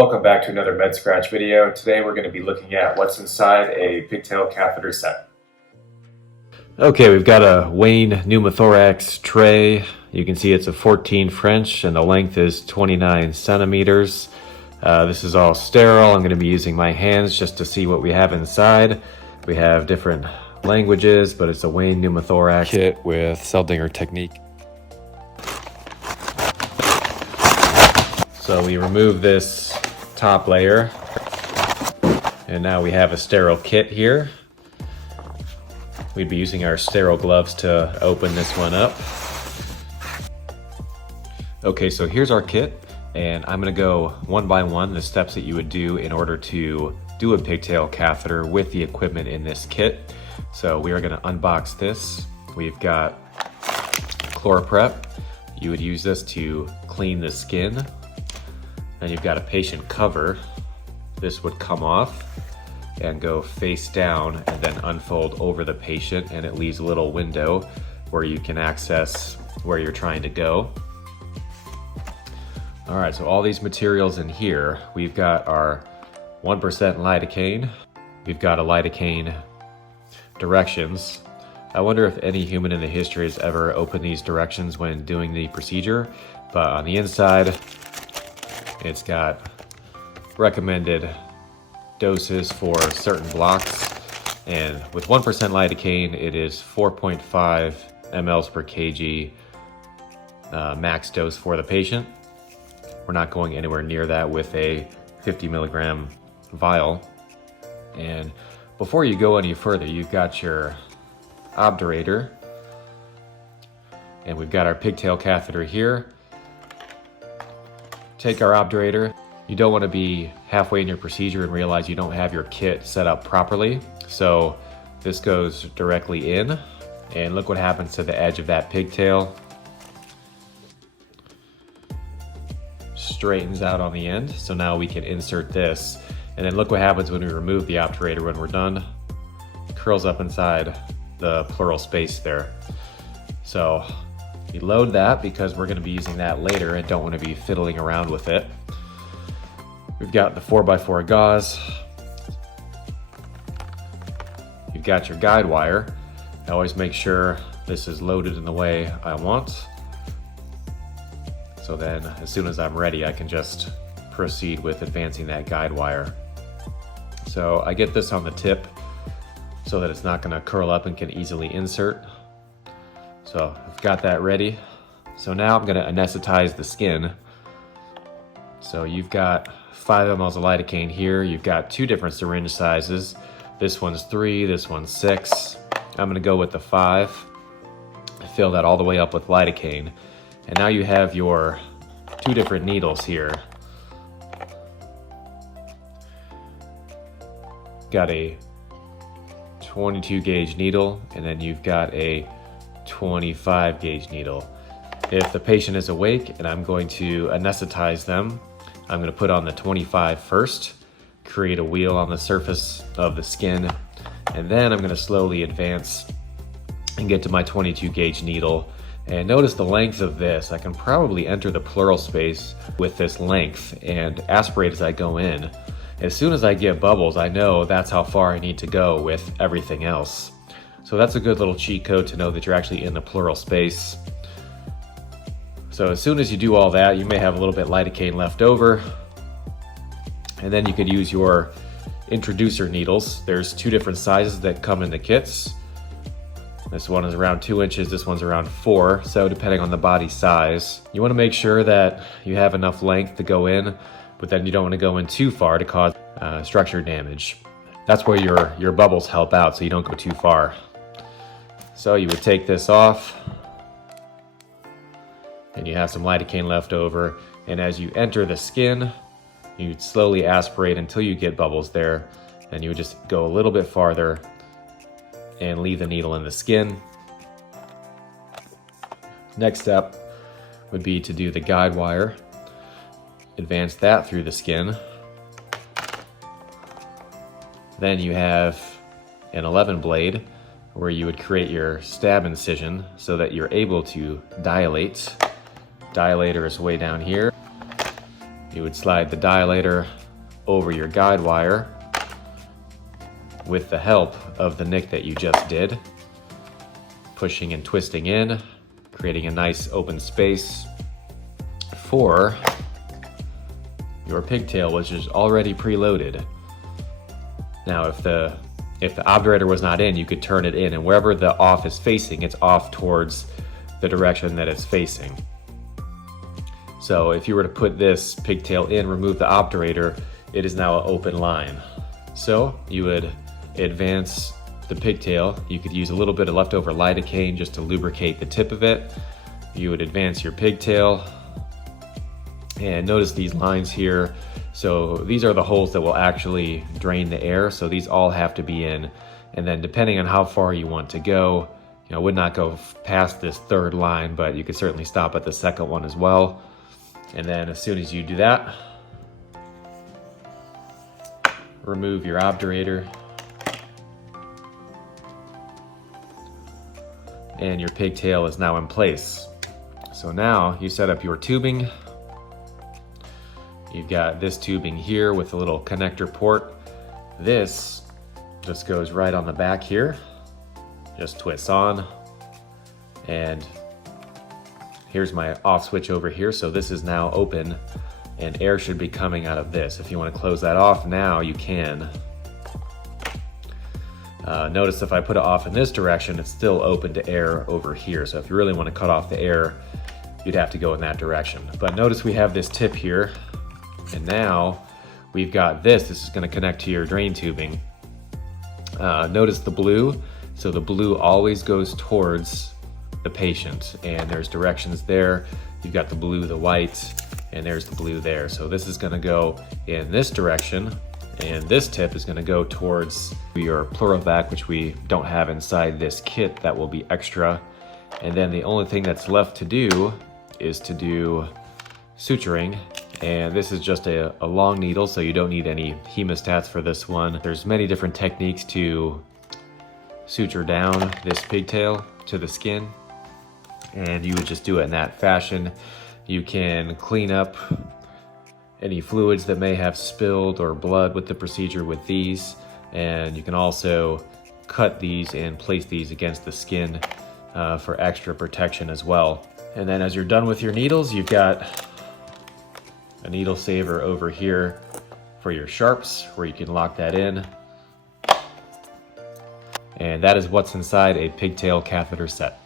Welcome back to another Med Scratch video. Today we're going to be looking at what's inside a pigtail catheter set. Okay, we've got a Wayne pneumothorax tray. You can see it's a 14 French and the length is 29 centimeters. This is all sterile. I'm going to be using my hands just to see what we have inside. We have different languages, but it's a Wayne pneumothorax kit with Seldinger technique. So we remove this top layer, and now we have a sterile kit here. We'd be using our sterile gloves to open this one up. Okay, so here's our kit, and I'm gonna go one by one the steps that you would do in order to do a pigtail catheter with the equipment in this kit. So we are gonna unbox this. We've got ChloroPrep. You would use this to clean the skin. And you've got a patient cover. This would come off and go face down and then unfold over the patient, and it leaves a little window where you can access where you're trying to go. All right, so all these materials in here, we've got our 1% lidocaine. We've got a lidocaine directions. I wonder if any human in the history has ever opened these directions when doing the procedure, but on the inside, it's got recommended doses for certain blocks, and with 1% lidocaine, it is 4.5 mLs per kg max dose for the patient. We're not going anywhere near that with a 50 milligram vial. And before you go any further, you've got your obturator, and we've got our pigtail catheter here. Take our obturator. You don't want to be halfway in your procedure and realize you don't have your kit set up properly. So this goes directly in, and look what happens to the edge of that pigtail. Straightens out on the end. So now we can insert this, and then look what happens when we remove the obturator when we're done. It curls up inside the pleural space there. So we load that because we're going to be using that later and don't want to be fiddling around with it. We've got the 4x4 gauze. You've got your guide wire. I always make sure this is loaded in the way I want. So then as soon as I'm ready, I can just proceed with advancing that guide wire. So I get this on the tip so that it's not going to curl up and can easily insert. So I've got that ready. So now I'm gonna anesthetize the skin. So you've got 5 mLs of lidocaine here. You've got 2 different syringe sizes. This one's 3, this one's 6. I'm gonna go with the 5. Fill that all the way up with lidocaine. And now you have your 2 different needles here. Got a 22 gauge needle, and then you've got a 25 gauge needle. If the patient is awake and I'm going to anesthetize them, I'm going to put on the 25 first, create a wheal on the surface of the skin, and then I'm going to slowly advance and get to my 22 gauge needle. And notice the length of this. I can probably enter the pleural space with this length and aspirate as I go in. As soon as I get bubbles, I know that's how far I need to go with everything else. So that's a good little cheat code to know that you're actually in the pleural space. So as soon as you do all that, you may have a little bit of lidocaine left over. And then you could use your introducer needles. There's 2 different sizes that come in the kits. This one is around 2 inches, this one's around 4. So depending on the body size, you want to make sure that you have enough length to go in, but then you don't want to go in too far to cause structure damage. That's where your bubbles help out, so you don't go too far. So you would take this off, and you have some lidocaine left over, and as you enter the skin, you'd slowly aspirate until you get bubbles there, and you would just go a little bit farther and leave the needle in the skin. Next step would be to do the guide wire. Advance that through the skin. Then you have an 11 blade where you would create your stab incision so that you're able to dilate. Dilator is way down here. You would slide the dilator over your guide wire with the help of the nick that you just did, pushing and twisting in, creating a nice open space for your pigtail, which is already preloaded. Now, if the obturator was not in, you could turn it in, and wherever the off is facing, it's off towards the direction that it's facing. So if you were to put this pigtail in, remove the obturator, it is now an open line. So you would advance the pigtail. You could use a little bit of leftover lidocaine just to lubricate the tip of it. You would advance your pigtail, and notice these lines here. So these are the holes that will actually drain the air. So these all have to be in. And then depending on how far you want to go, I would not go past this third line, but you could certainly stop at the second one as well. And then as soon as you do that, remove your obturator, and your pigtail is now in place. So now you set up your tubing. You've got this tubing here with a little connector port. This just goes right on the back here, just twists on, and here's my off switch over here. So this is now open and air should be coming out of this. If you want to close that off now, you can. Notice if I put it off in this direction, it's still open to air over here. So if you really want to cut off the air, you'd have to go in that direction. But notice we have this tip here, and now we've got this. This is going to connect to your drain tubing. Notice the blue. So the blue always goes towards the patient, and there's directions there. You've got the blue, the white, and there's the blue there. So this is going to go in this direction, and this tip is going to go towards your pleurovac, which we don't have inside this kit. That will be extra. And then the only thing that's left to do is to do suturing, and this is just a long needle, so you don't need any hemostats for this one. There's many different techniques to suture down this pigtail to the skin, and you would just do it in that fashion. You can clean up any fluids that may have spilled or blood with the procedure with these, and you can also cut these and place these against the skin for extra protection as well. And then as you're done with your needles, you've got a needle saver over here for your sharps where you can lock that in. And that is what's inside a pigtail catheter set.